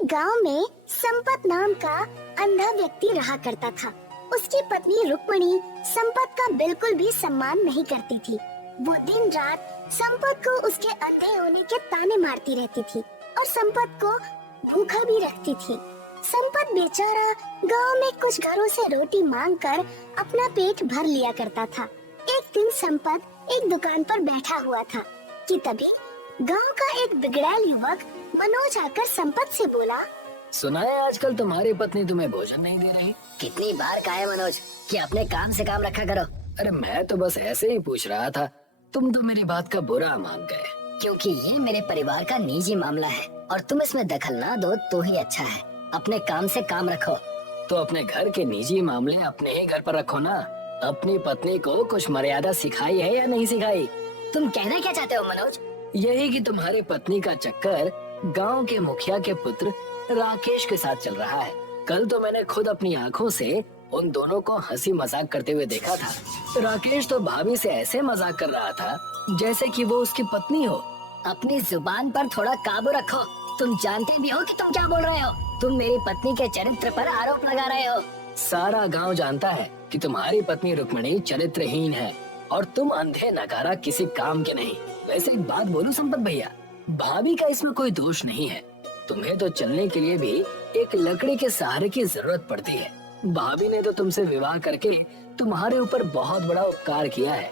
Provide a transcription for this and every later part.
एक गांव में संपत नाम का अंधा व्यक्ति रहा करता था। उसकी पत्नी रुक्मणी संपत का बिल्कुल भी सम्मान नहीं करती थी। वो दिन रात संपत को उसके अंधे होने के ताने मारती रहती थी और संपत को भूखा भी रखती थी। संपत बेचारा गांव में कुछ घरों से रोटी मांगकर अपना पेट भर लिया करता था। एक दिन संपत एक दुकान पर बैठा हुआ था कि तभी गांव का एक बिगड़ैल युवक मनोज आकर संपत से बोला, सुना है आजकल तुम्हारी पत्नी तुम्हें भोजन नहीं दे रही। कितनी बार कहा है मनोज कि अपने काम से काम रखा करो। अरे मैं तो बस ऐसे ही पूछ रहा था, तुम तो मेरी बात का बुरा मान गए। क्योंकि ये मेरे परिवार का निजी मामला है और तुम इसमें दखल ना दो तो ही अच्छा है। अपने काम से काम रखो। तो अपने घर के निजी मामले अपने ही घर पर रखो ना। अपनी पत्नी को कुछ मर्यादा सिखाई है या नहीं सिखाई? तुम कहना क्या चाहते हो मनोज? यही कि तुम्हारी पत्नी का चक्कर गांव के मुखिया के पुत्र राकेश के साथ चल रहा है। कल तो मैंने खुद अपनी आंखों से उन दोनों को हंसी मजाक करते हुए देखा था। राकेश तो भाभी से ऐसे मजाक कर रहा था जैसे कि वो उसकी पत्नी हो। अपनी जुबान पर थोड़ा काबू रखो। तुम जानते भी हो कि तुम क्या बोल रहे हो। तुम मेरी पत्नी के चरित्र पर आरोप लगा रहे हो। सारा गांव जानता है कि तुम्हारी पत्नी रुक्मणी चरित्रहीन है और तुम अंधे नकारा किसी काम के नहीं। वैसे एक बात बोलूं संपत भैया, भाभी का इसमें कोई दोष नहीं है। तुम्हें तो चलने के लिए भी एक लकड़ी के सहारे की जरूरत पड़ती है। भाभी ने तो तुमसे विवाह करके तुम्हारे ऊपर बहुत बड़ा उपकार किया है।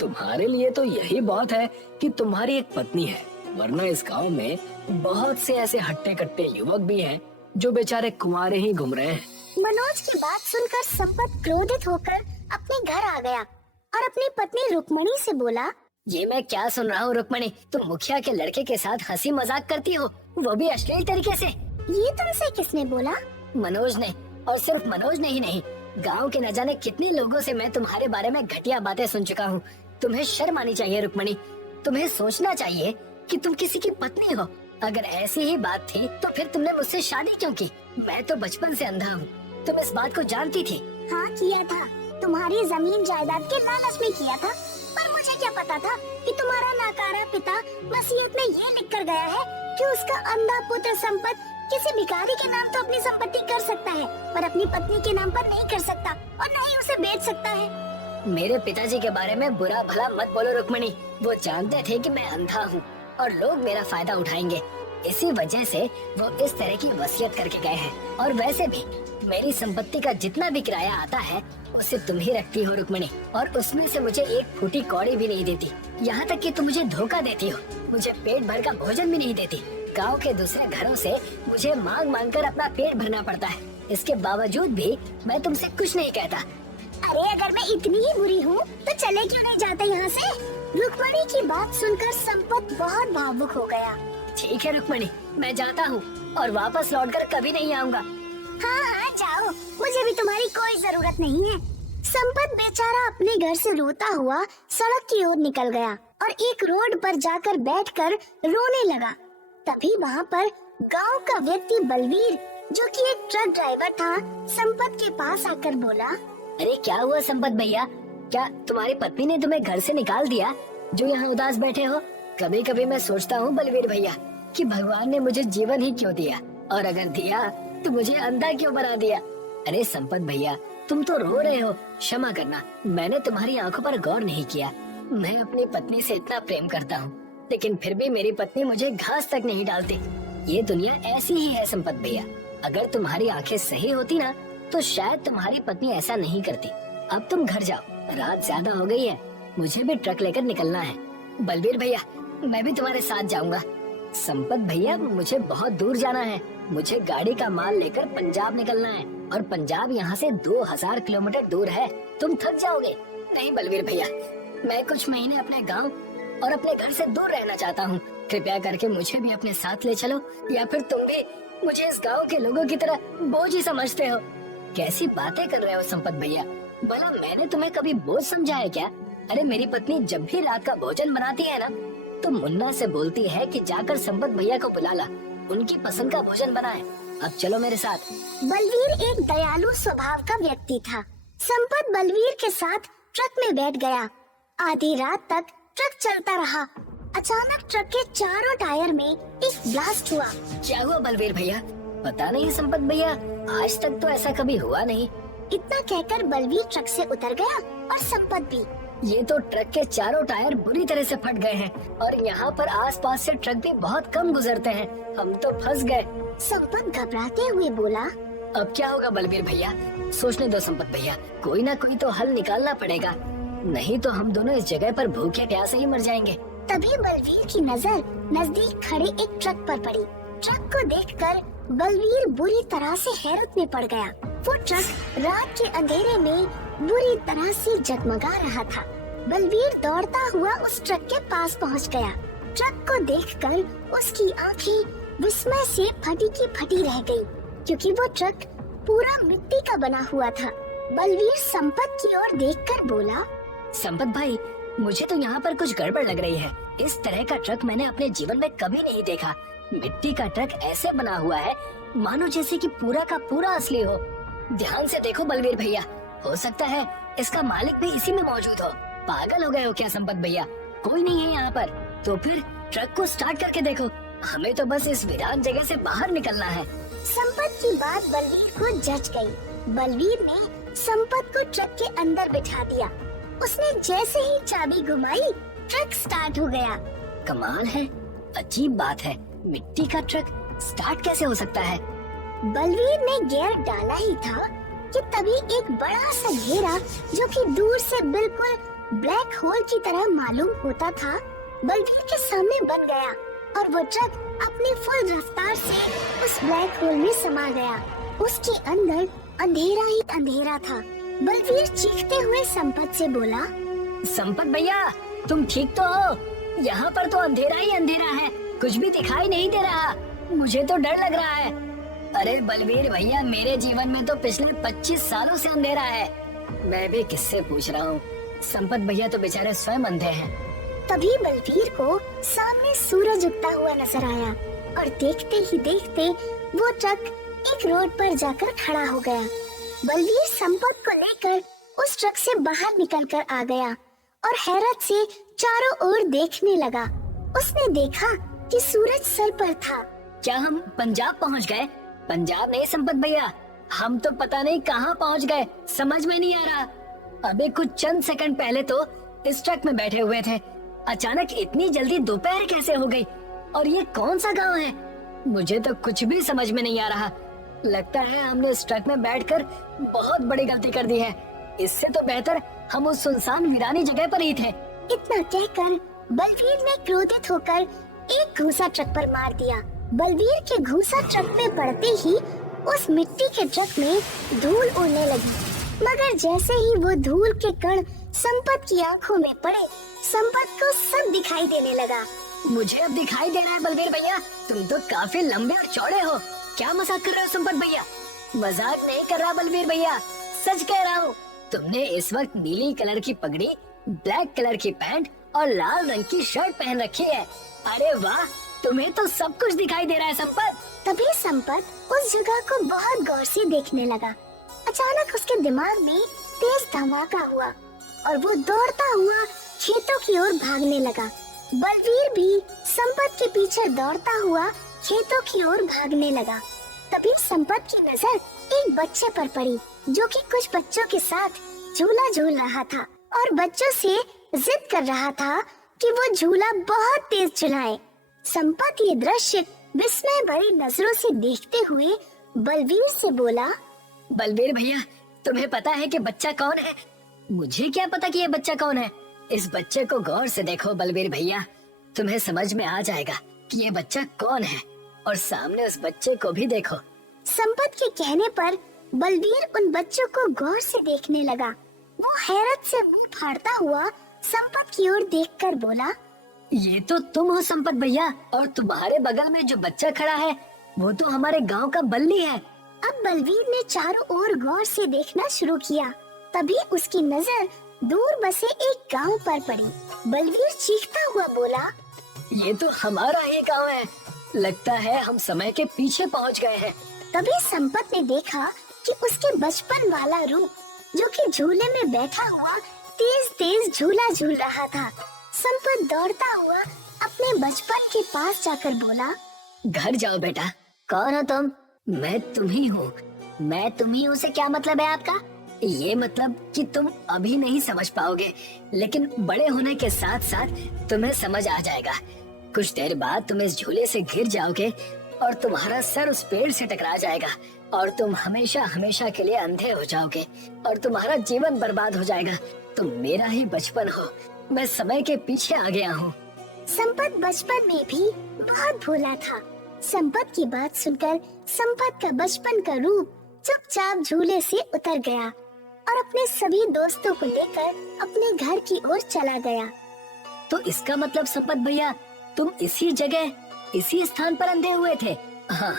तुम्हारे लिए तो यही बहुत है कि तुम्हारी एक पत्नी है, वरना इस गांव में बहुत से ऐसे हट्टे कट्टे युवक भी हैं जो बेचारे कुंवारे ही घूम रहे हैं। मनोज की बात सुनकर संपत क्रोधित होकर अपने घर आ गया और अपनी पत्नी रुक्मणी से बोला, ये मैं क्या सुन रहा हूँ रुक्मणी? तुम मुखिया के लड़के के साथ हंसी मजाक करती हो, वो भी अश्लील तरीके से। ये तुमसे किसने बोला? मनोज ने। और सिर्फ मनोज ने ही नहीं, गांव के न जाने कितने लोगों से मैं तुम्हारे बारे में घटिया बातें सुन चुका हूँ। तुम्हें शर्म आनी चाहिए रुक्मणी। तुम्हें सोचना चाहिए कि तुम किसी की पत्नी हो। अगर ऐसी ही बात थी तो फिर तुमने मुझसे शादी क्यों की? मैं तो बचपन से अंधा हूँ, तुम इस बात को जानती थी। हाँ किया था, तुम्हारी जमीन जायदाद के लालच में किया था। पर मुझे क्या पता था कि तुम्हारा नाकारा पिता वसीयत में ये लिख कर गया है कि उसका अंधा पुत्र संपत किसी भिखारी के नाम तो अपनी संपत्ति कर सकता है, पर अपनी पत्नी के नाम पर नहीं कर सकता और न ही उसे बेच सकता है। मेरे पिताजी के बारे में बुरा भला मत बोलो रुक्मणी। वो जानते थे कि मैं अंधा हूँ और लोग मेरा फायदा उठाएंगे, इसी वजह से वो इस तरह की वसीयत करके गए हैं। और वैसे भी मेरी संपत्ति का जितना भी किराया आता है उसे तुम ही रखती हो रुक्मणी, और उसमें से मुझे एक फूटी कौड़ी भी नहीं देती। यहाँ तक कि तुम मुझे धोखा देती हो, मुझे पेट भर का भोजन भी नहीं देती। गांव के दूसरे घरों से मुझे मांग मांग कर अपना पेट भरना पड़ता है। इसके बावजूद भी मैं तुमसे कुछ नहीं कहता। अरे अगर मैं इतनी ही बुरी हूँ तो चले क्यों नहीं जाते यहाँ से? रुक्मणी की बात सुनकर संपत बहुत भावुक हो गया। ठीक है रुक्मणी, मैं जाता हूँ और वापस लौटकर कभी नहीं आऊँगा। हाँ हाँ जाओ, मुझे भी तुम्हारी कोई जरूरत नहीं है। संपत बेचारा अपने घर से रोता हुआ सड़क की ओर निकल गया और एक रोड पर जाकर बैठकर रोने लगा। तभी वहाँ पर गांव का व्यक्ति बलवीर, जो कि एक ट्रक ड्राइवर था, संपत के पास आकर बोला, अरे क्या हुआ संपत भैया? क्या तुम्हारी पत्नी ने तुम्हें घर से निकाल दिया जो यहाँ उदास बैठे हो? कभी कभी मैं सोचता हूँ बलवीर भैया कि भगवान ने मुझे जीवन ही क्यों दिया, और अगर दिया तो मुझे अंधा क्यों बना दिया? अरे संपत भैया, तुम तो रो रहे हो, क्षमा करना, मैंने तुम्हारी आंखों पर गौर नहीं किया। मैं अपनी पत्नी से इतना प्रेम करता हूँ, लेकिन फिर भी मेरी पत्नी मुझे घास तक नहीं डालती। ये दुनिया ऐसी ही है संपत भैया। अगर तुम्हारी आंखें सही होती ना तो शायद तुम्हारी पत्नी ऐसा नहीं करती। अब तुम घर जाओ, रात ज्यादा हो गई है, मुझे भी ट्रक लेकर निकलना है। बलबीर भैया, मैं भी तुम्हारे साथ जाऊंगा। संपत भैया, मुझे बहुत दूर जाना है, मुझे गाड़ी का माल लेकर पंजाब निकलना है, और पंजाब यहाँ से 2000 किलोमीटर दूर है, तुम थक जाओगे। नहीं बलबीर भैया, मैं कुछ महीने अपने गांव और अपने घर से दूर रहना चाहता हूँ। कृपया करके मुझे भी अपने साथ ले चलो, या फिर तुम भी मुझे इस गांव के लोगों की तरह बोझ ही समझते हो। कैसी बातें कर रहे हो संपत भैया? भला मैंने तुम्हें कभी बोझ समझा है क्या? अरे मेरी पत्नी जब भी रात का भोजन बनाती है ना तो मुन्ना से बोलती है कि जाकर संपत भैया को बुला ला, उनकी पसंद का भोजन बनाए। अब चलो मेरे साथ। बलवीर एक दयालु स्वभाव का व्यक्ति था। संपत बलवीर के साथ ट्रक में बैठ गया। आधी रात तक ट्रक चलता रहा। अचानक ट्रक के चारों टायर में एक ब्लास्ट हुआ। क्या हुआ बलवीर भैया? पता नहीं संपत भैया, आज तक तो ऐसा कभी हुआ नहीं। इतना कहकर बलवीर ट्रक से उतर गया और संपत भी। ये तो ट्रक के चारों टायर बुरी तरह से फट गए हैं और यहाँ पर आसपास से ट्रक भी बहुत कम गुजरते हैं। हम तो फंस गए। संपत घबराते हुए बोला। अब क्या होगा बलवीर भैया? सोचने दो संपत भैया, कोई ना कोई तो हल निकालना पड़ेगा, नहीं तो हम दोनों इस जगह पर भूखे प्यासे ही मर जाएंगे। तभी बलवीर की नजर नजदीक खड़े एक ट्रक पर पड़ी। ट्रक को देखकर बलवीर बुरी तरह से हैरत में पड़ गया। वो ट्रक रात के अंधेरे में बुरी तरह से जगमगा रहा था। बलवीर दौड़ता हुआ उस ट्रक के पास पहुंच गया। ट्रक को देखकर उसकी आंखें विस्मय से फटी की फटी रह गई, क्योंकि वो ट्रक पूरा मिट्टी का बना हुआ था। बलवीर संपत की ओर देखकर बोला। संपत भाई, मुझे तो यहाँ पर कुछ गड़बड़ लग रही है। इस तरह का ट्रक मैंने अपने जीवन में कभी नहीं देखा। मिट्टी का ट्रक ऐसे बना हुआ है मानो जैसे कि पूरा का पूरा असली हो। ध्यान से देखो बलवीर भैया, हो सकता है इसका मालिक भी इसी में मौजूद हो। पागल हो गए हो क्या संपत भैया? कोई नहीं है यहाँ पर। तो फिर ट्रक को स्टार्ट करके देखो, हमें तो बस इस वीरान जगह से बाहर निकलना है। संपत की बात बलवीर को जच गई। बलवीर ने संपत को ट्रक के अंदर बिठा दिया। उसने जैसे ही चाबी घुमाई, ट्रक स्टार्ट हो गया। कमाल है, अजीब बात है, मिट्टी का ट्रक स्टार्ट कैसे हो सकता है? बलवीर ने गियर डाला ही था कि तभी एक बड़ा सा घेरा, जो कि दूर से बिल्कुल ब्लैक होल की तरह मालूम होता था, बलवीर के सामने बन गया और वो ट्रक अपनी फुल रफ्तार से उस ब्लैक होल में समा गया। उसके अंदर अंधेरा ही अंधेरा था। बलवीर चीखते हुए संपत से बोला। संपत भैया, तुम ठीक तो हो? यहाँ पर तो अंधेरा ही अंधेरा है, कुछ भी दिखाई नहीं दे रहा। मुझे तो डर लग रहा है। अरे बलवीर भैया, मेरे जीवन में तो पिछले 25 सालों से अंधेरा है। मैं भी किससे पूछ रहा हूँ, संपत भैया तो बेचारे स्वयं अंधे हैं। तभी बलवीर को सामने सूरज उगता हुआ नजर आया और देखते ही देखते वो ट्रक एक रोड पर जाकर खड़ा हो गया। बलवीर संपत को लेकर उस ट्रक से बाहर निकलकर आ गया और हैरत से चारों ओर देखने लगा। उसने देखा कि सूरज सर पर था। क्या हम पंजाब पहुंच गए? पंजाब नहीं संपत भैया, हम तो पता नहीं कहां पहुंच गए, समझ में नहीं आ रहा। अभी कुछ चंद सेकंड पहले तो इस ट्रक में बैठे हुए थे, अचानक इतनी जल्दी दोपहर कैसे हो गई? और ये कौन सा गांव है? मुझे तो कुछ भी समझ में नहीं आ रहा। लगता है हमने इस ट्रक में बैठकर बहुत बड़ी गलती कर दी है। इससे तो बेहतर हम उस सुनसान वीरानी जगह पर ही थे। इतना कहकर बलवीर ने क्रोधित होकर एक घूंसा ट्रक पर मार दिया। बलवीर के घूंसा ट्रक में पड़ते ही उस मिट्टी के ट्रक में धूल उड़ने लगी, मगर जैसे ही वो धूल के कण संपत की आंखों में पड़े, संपत को सब दिखाई देने लगा। मुझे अब दिखाई दे रहा है बलवीर भैया, तुम तो काफी लंबे और चौड़े हो। क्या मजाक कर रहे हो संपत भैया? मजाक नहीं कर रहा बलवीर भैया, सच कह रहा हूँ। तुमने इस वक्त नीली कलर की पगड़ी, ब्लैक कलर की पैंट और लाल रंग की शर्ट पहन रखी है। अरे वाह, तुम्हें तो सब कुछ दिखाई दे रहा है संपत। तभी संपत उस जगह को बहुत गौर से देखने लगा। अचानक उसके दिमाग में तेज धमाका हुआ और वो दौड़ता हुआ खेतों की ओर भागने लगा। बलवीर भी संपत के पीछे दौड़ता हुआ खेतों की ओर भागने लगा। तभी संपत की नजर एक बच्चे पर पड़ी, जो कि कुछ बच्चों के साथ झूला झूल रहा था और बच्चों से जिद कर रहा था कि वो झूला बहुत तेज झुलाए। संपत ये दृश्य विस्मय भरी नजरों से देखते हुए बलवीर से बोला। बलवीर भैया, तुम्हें पता है कि बच्चा कौन है? मुझे क्या पता कि ये बच्चा कौन है। इस बच्चे को गौर से देखो बलवीर भैया, तुम्हें समझ में आ जाएगा कि ये बच्चा कौन है। और सामने उस बच्चे को भी देखो। संपत के कहने पर बलवीर उन बच्चों को गौर से देखने लगा। वो हैरत से मुंह फाड़ता हुआ संपत की ओर देखकर बोला। ये तो तुम हो संपत भैया, और तुम्हारे बगल में जो बच्चा खड़ा है वो तो हमारे गांव का बल्ली है। अब बलवीर ने चारों ओर गौर से देखना शुरू किया। तभी उसकी नजर दूर बसे एक गांव पर पड़ी। बलवीर चीखता हुआ बोला। ये तो हमारा ही गांव है, लगता है हम समय के पीछे पहुंच गए हैं। तभी संपत ने देखा कि उसके बचपन वाला रूप, जो कि झूले में बैठा हुआ तेज तेज झूला झूल रहा था। संपत दौड़ता हुआ अपने बचपन के पास जाकर बोला। घर जाओ बेटा। कौन हो तुम? मैं तुम ही हूँ। मैं तुम ही हूँ से क्या मतलब है आपका? ये मतलब कि तुम अभी नहीं समझ पाओगे, लेकिन बड़े होने के साथ साथ तुम्हें समझ आ जाएगा। कुछ देर बाद तुम इस झूले से गिर जाओगे और तुम्हारा सर उस पेड़ से टकरा जाएगा और तुम हमेशा हमेशा के लिए अंधे हो जाओगे और तुम्हारा जीवन बर्बाद हो जाएगा। तुम मेरा ही बचपन हो। मैं समय के पीछे आ गया हूँ। संपत बचपन में भी बहुत भोला था। संपत की बात सुनकर संपत का बचपन का रूप चुपचाप झूले से उतर गया और अपने सभी दोस्तों को लेकर अपने घर की ओर चला गया। तो इसका मतलब संपत भैया, तुम इसी जगह इसी स्थान पर अंधे हुए थे? हाँ,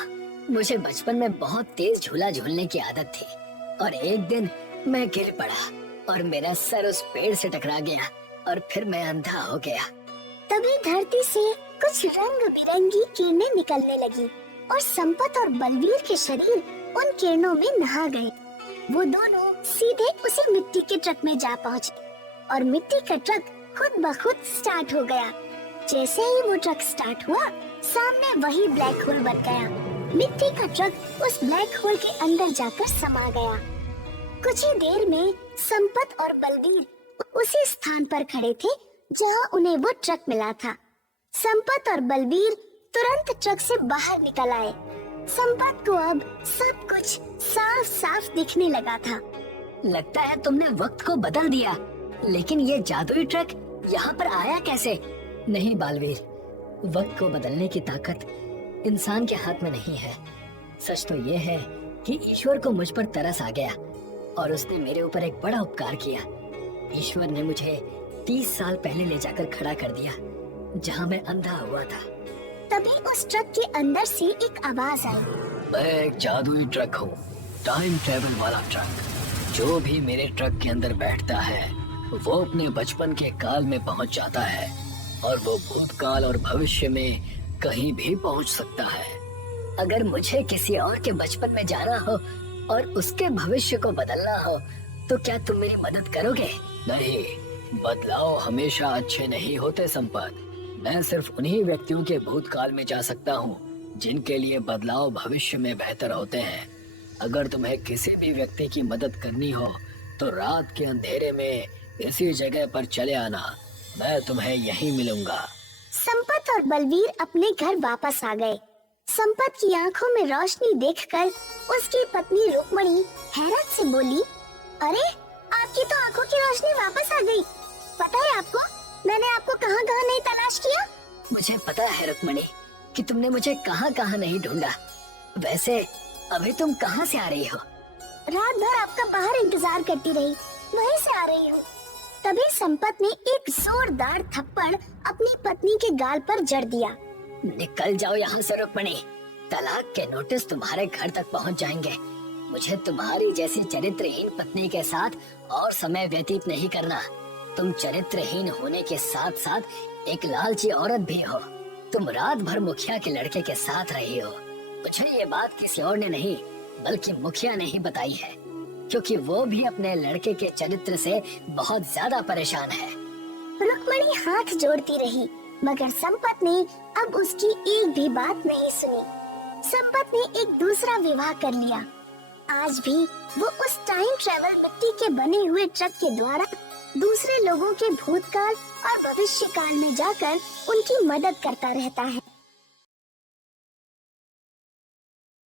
मुझे बचपन में बहुत तेज झूला झूलने की आदत थी और एक दिन मैं गिर पड़ा और मेरा सर उस पेड़ से टकरा गया और फिर मैं अंधा हो गया। तभी धरती से कुछ रंग बिरंगी किरणें निकलने लगी और संपत और बलवीर के शरीर उन किरणों में नहा गए। वो दोनों सीधे उसी मिट्टी के ट्रक में जा पहुँचे और मिट्टी का ट्रक खुद ब खुद स्टार्ट हो गया। जैसे ही वो ट्रक स्टार्ट हुआ, सामने वही ब्लैक होल बन गया। मिट्टी का ट्रक उस ब्लैक होल के अंदर जाकर समा गया। कुछ ही देर में संपत और बलवीर उसी स्थान पर खड़े थे जहां उन्हें वो ट्रक मिला था। संपत और बलवीर तुरंत ट्रक से बाहर निकल आए। संपत को अब सब कुछ साफ साफ दिखने लगा था। लगता है तुमने वक्त को बदल दिया, लेकिन ये जादुई ट्रक यहाँ पर आया कैसे? नहीं बालवीर, वक्त को बदलने की ताकत इंसान के हाथ में नहीं है। सच तो ये है कि ईश्वर को मुझ पर तरस आ गया और उसने मेरे ऊपर एक बड़ा उपकार किया। ईश्वर ने मुझे 30 साल पहले ले जाकर खड़ा कर दिया जहाँ मैं अंधा हुआ था। तभी उस ट्रक के अंदर से एक आवाज आई। मैं एक जादुई ट्रक हूँ, टाइम ट्रेवल वाला ट्रक। जो भी मेरे ट्रक के अंदर बैठता है वो अपने बचपन के काल में पहुँच जाता है और वो भूतकाल और भविष्य में कहीं भी पहुँच सकता है। अगर मुझे किसी और के बचपन में जाना हो और उसके भविष्य को बदलना हो तो क्या तुम मेरी मदद करोगे? नहीं, बदलाव हमेशा अच्छे नहीं होते संपत। मैं सिर्फ उन्हीं व्यक्तियों के भूतकाल में जा सकता हूँ जिनके लिए बदलाव भविष्य में बेहतर होते हैं। अगर तुम्हें किसी भी व्यक्ति की मदद करनी हो तो रात के अंधेरे में इसी जगह पर चले आना। मैं तुम्हें यहीं मिलूंगा। संपत और बलवीर अपने घर वापस आ गए। संपत की आंखों में रोशनी देखकर उसकी पत्नी रुक्मणी हैरत से बोली, अरे आपकी तो आंखों की रोशनी वापस आ गई। पता है आपको, मैंने आपको कहाँ कहाँ नहीं तलाश किया? मुझे पता है रुक्मणी कि तुमने मुझे कहाँ कहाँ नहीं ढूंढा। वैसे अभी तुम कहाँ से आ रही हो? रात भर आपका बाहर इंतजार करती रही, वहीं से आ रही हूँ। तभी संपत ने एक जोरदार थप्पड़ अपनी पत्नी के गाल पर जड़ दिया। निकल जाओ यहाँ से रुक्मणी, तलाक के नोटिस तुम्हारे घर तक पहुँच जाएंगे। मुझे तुम्हारी जैसी चरित्रहीन पत्नी के साथ और समय व्यतीत नहीं करना। तुम चरित्रहीन होने के साथ साथ एक लालची औरत भी हो। तुम रात भर मुखिया के लड़के के साथ रही हो। मुझे ये बात किसी और ने नहीं बल्कि मुखिया ने ही बताई है, क्योंकि वो भी अपने लड़के के चरित्र से बहुत ज्यादा परेशान है। रुक्मणी हाथ जोड़ती रही, मगर संपत ने अब उसकी एक भी बात नहीं सुनी। संपत ने एक दूसरा विवाह कर लिया। आज भी वो उस टाइम ट्रेवल मिट्टी के बने हुए ट्रक के द्वारा दूसरे लोगों के भूतकाल और भविष्य काल में जाकर उनकी मदद करता रहता है।